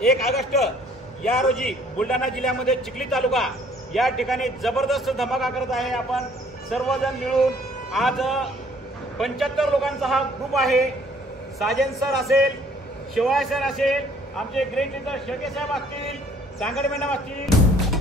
1 ऑगस्ट या रोजी बुलढाणा जिल्ह्यामध्ये चिखली तालुका या ठिकाणी जबरदस्त धमाका करत आहे। आपण सर्वजण मिळून आज 75 लोकांचा हा ग्रुप आहे। साजन सर असेल, शिवाय सर असेल, आमचे ग्रेट लीडर शेळके साहेब असतील, सांगड मॅडम असतील,